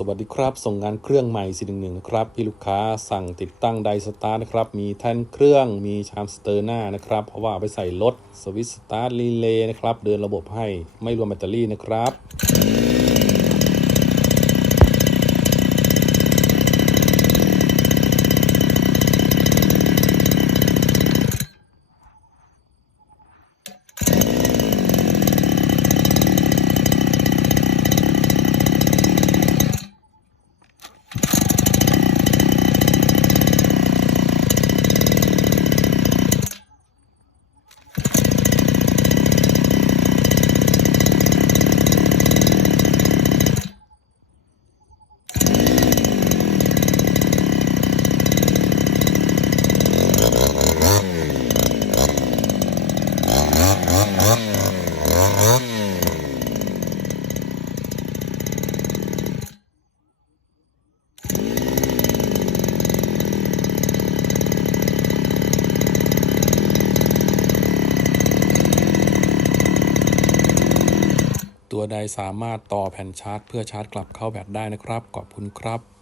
สวัสดีครับ ส่งงานเครื่องใหม่สีหนึ่งนะครับ พี่ลูกค้าสั่งติดตั้งไดสตาร์นะครับ มีแท่นเครื่องมีชามสเตอร์หน้านะครับ เพราะว่าเอาไปใส่รถสวิตสตาร์รีเลย์นะครับ เดินระบบให้ไม่รวมแบตเตอรี่นะครับ ตัวใดสามารถต่อแผ่นชาร์จ เพื่อชาร์จกลับเข้าแบตได้นะครับ ขอบคุณครับ